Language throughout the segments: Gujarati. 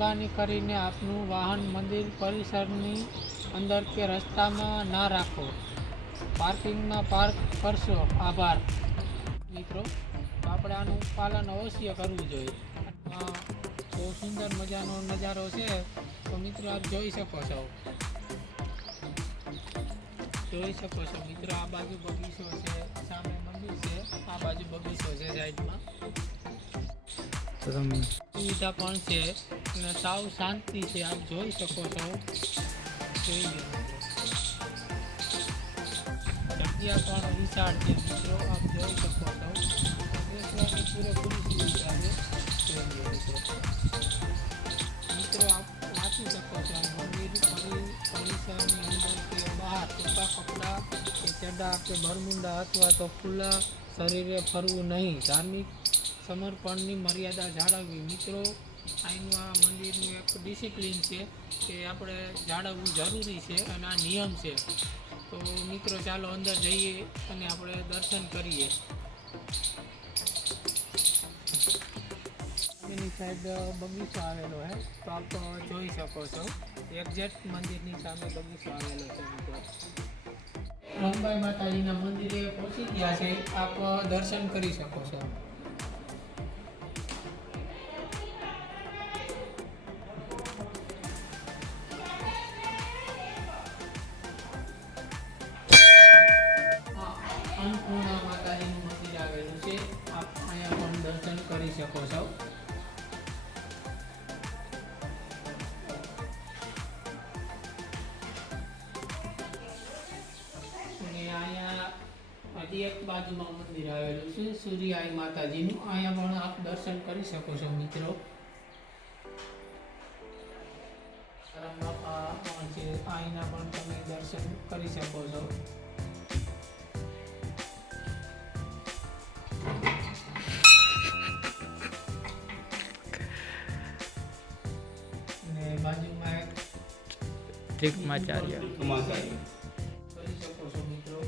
મહેરબાની કરીને આપનું વાહન મંદિર પરિસરની અંદર કે રસ્તામાં ના રાખો. પાર્કિંગમાં પાર્ક કરશો. આભાર. મિત્રો, તો આપણે આનું પાલન અવશ્ય કરવું જોઈએ. બહુ સુંદર મજાનો નજારો છે. તો મિત્રો આપ જોઈ શકો છો મિત્રો. આ બાજુ બગીચો છે, સામે મંદિર છે, આ બાજુ બગીચો છે સાઈડમાં. સુવિધા પણ છે અને સાવ શાંતિ છે. આપ જોઈ શકો છો. જગ્યા પણ વિશાળ છે મિત્રો. આપ જોઈ શકો છો. બેસવાની પૂરેપૂરી સુવિધા છે. મિત્રો આપ વાંચી શકો છો. મંદિર પરિસરની અંદર કે બહાર ટૂંકા કપડાં કે ચડા કે બરમુંડા અથવા તો ખુલ્લા શરીરે ફરવું નહીં. ધાર્મિક સમર્પણની મર્યાદા જાળવવી. મિત્રો, અહીંનું આ મંદિરનું એક ડિસિપ્લિન છે કે આપણે જાળવવું જરૂરી છે અને આ નિયમ છે. તો મિત્રો ચાલો અંદર જઈએ અને આપણે દર્શન કરીએ. એની સાઈડ બગીચો આવેલો છે, તો આપ જોઈ શકો છો. એક્ઝેક્ટ મંદિરની સામે બગીચો આવેલો છે મિત્રો. રંગબાઈ માતાજીના મંદિરે પહોંચી ગયા છે. આપ દર્શન કરી શકો છો. અન્નપૂર્ણા માતાજીનું મંદિર આવેલું છે. આપ અહીંયા પણ દર્શન કરી શકો છો. અને અહીંયા હજી એક બાજુમાં મંદિર આવેલું છે સૂર્યાઈ માતાજીનું. અહીંયા પણ આપ દર્શન કરી શકો છો મિત્રો. બાપા પણ છે, અહીંના પણ તમે દર્શન કરી શકો છો. બાજુમાં એક ટીકમાચાર્ય કરી શકો છો મિત્રો.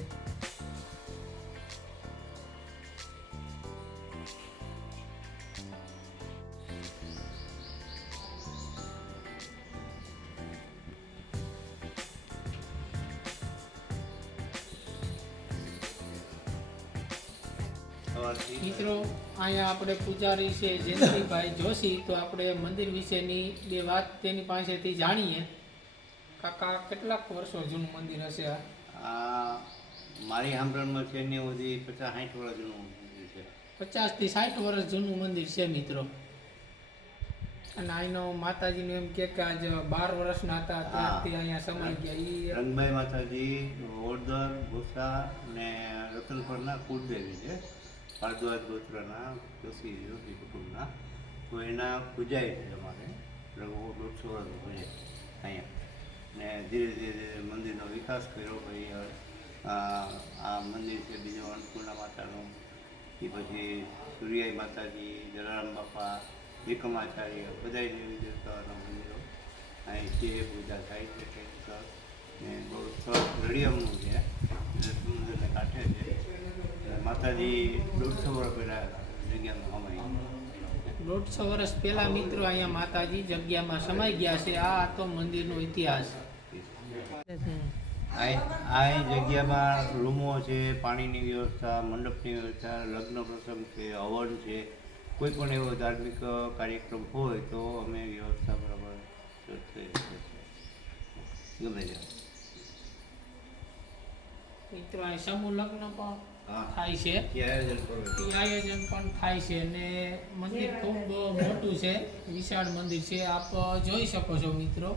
મિત્રો અહીંયા આપણે પૂજારી છે જયંતિભાઈ જોશી. તો આપણે મંદિર વિશેની બે વાત તેની પાસેથી જાણીએ. કાકા, કેટલાક વર્ષો જૂનું મંદિર હશે આ? મારી સાંભળમાં છે ને બધી 50-60 વર્ષ જૂનું મંદિર છે. 50 થી 60 વર્ષ જૂનું મંદિર છે મિત્રો. અને અહીંનો માતાજીનું એમ કે આજ 12 વર્ષના હતા ત્યારથી અહીંયા સમાઈ ગયા. રંગબાઈ માતાજી ઓળદર, ભૂસા ને રતનપરના કુળદેવી છે. ભારદ્વાજ ગોત્રના જોશી કુટુંબના. તો એના પૂજાય છે અમારે. લગભગ 150 વર્ષ પૂજાય અહીંયા. ને ધીરે ધીરે મંદિરનો વિકાસ કર્યો. પછી આ મંદિર છે બીજો અન્નપૂર્ણા માતાનું. એ પછી સૂર્યાઈ માતાજી, જલારામ બાપા, વિક્રમાચાર્ય, બધા દેવી દેવતાઓના મંદિરો અહીં છે. પૂજા થાય છે કંઈક સરસ. ને બહુ સરસ રળિયમનું છે, એટલે સમુદ્રને કાંઠે છે. માતાજી 150 વર્ષ પહેલાં જગ્યામાં સમાઈ. 150 વર્ષ પહેલા મિત્રો અહીંયા માતાજી જગ્યામાં સમાઈ ગયા છે. આ તો મંદિરનો ઇતિહાસ. આ જગ્યામાં રૂમો છે, પાણીની વ્યવસ્થા, મંડપની વ્યવસ્થા, લગ્ન પ્રસંગ છે, હવન છે, કોઈ પણ એવો ધાર્મિક કાર્યક્રમ હોય તો અમે વ્યવસ્થા બરાબર ગમે છે મિત્રો. અહીં સમૂહ લગ્ન પણ થાય છે, આયોજન પણ થાય છે. અને મંદિર ખૂબ મોટું છે, વિશાળ મંદિર છે. આપ જોઈ શકો છો મિત્રો.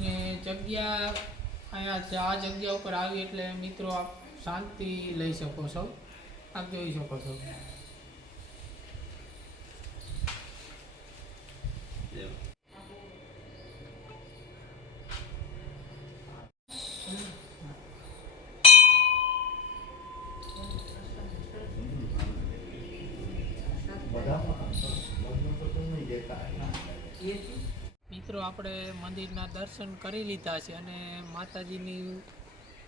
ને જગ્યા અહીંયા આ જગ્યા ઉપર આવી એટલે મિત્રો આપ શાંતિ લઈ શકો છો. આપ જોઈ શકો છો. મિત્રો આપણે મંદિરના દર્શન કરી લીધા છે અને માતાજીની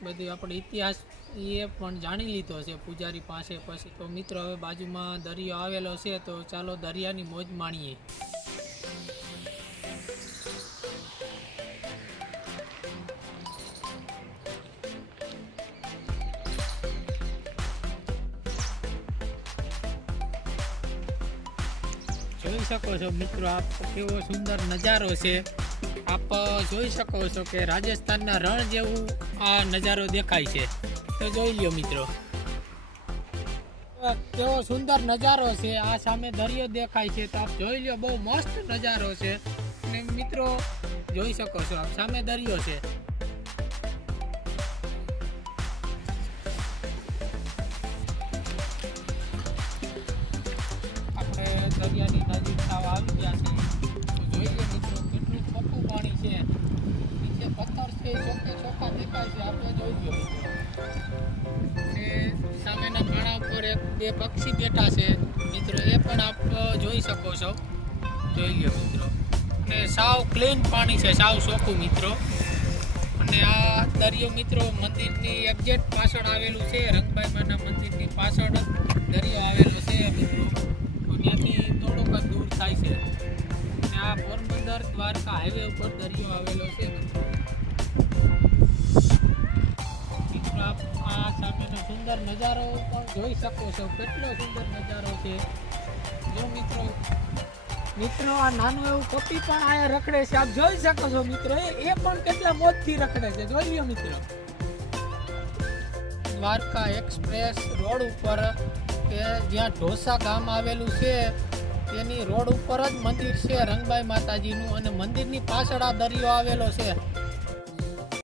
બધી આપણે ઇતિહાસ એ પણ જાણી લીધો છે પૂજારી પાસે. પછી તો મિત્રો હવે બાજુમાં દરિયો આવેલો છે, તો ચાલો દરિયાની મોજ માણીએ. જોઈ શકો છો મિત્રો, આપ કેવો સુંદર નજારો છે. આપ જોઈ શકો છો કે રાજસ્થાનના રણ જેવું આ નજારો દેખાય છે. તો જોઈ લ્યો મિત્રો, કેવો સુંદર નજારો છે. આ સામે દરિયો દેખાય છે, તો આપ જોઈ લ્યો, બહુ મસ્ત નજારો છે. અને મિત્રો જોઈ શકો છો આપ, સામે દરિયો છે. આપણે દરિયાની નજીક આવી ગયા છે. તો જોઈએ મિત્રો કેટલું ચોખ્ખું પાણી છે. નીચે પથ્થર છે, ચોખ્ખા દેખાય છે. આપણે જોઈ લો મિત્રો, સામેના માળા ઉપર બે પક્ષી બેઠા છે મિત્રો, એ પણ આપ જોઈ શકો છો. જોઈ લો મિત્રો, અને સાવ ક્લીન પાણી છે, સાવ ચોખ્ખું મિત્રો. અને આ દરિયો મિત્રો મંદિરની એક્ઝેક્ટ પાછળ આવેલું છે. રંગબાઈ માના મંદિરની પાછળ દરિયો આવેલો છે મિત્રો. તો ત્યાંથી થોડોક જ દૂર થાય છે. અને આ પોરબંદર દ્વારકા હાઈવે ઉપર દરિયો આવેલો છે મિત્રો. આપ આ સામેનો સુંદર નજારો પણ જોઈ શકો છો. કેટલો સુંદર નજારો છે. જો મિત્રો આ નાનું એવું પપી પણ આયા રખડે છે. આપ જોઈ શકો છો મિત્રો, એ પણ કેટલા મોજથી રખડે છે. જોઈ લ્યો મિત્રો, દ્વારકા એક્સપ્રેસ રોડ ઉપર કે જ્યાં ઢોસા ગામ આવેલું છે તેની રોડ ઉપર જ મંદિર છે રંગબાઈ માતાજીનું. અને મંદિરની પાછળ આ દરિયો આવેલો છે.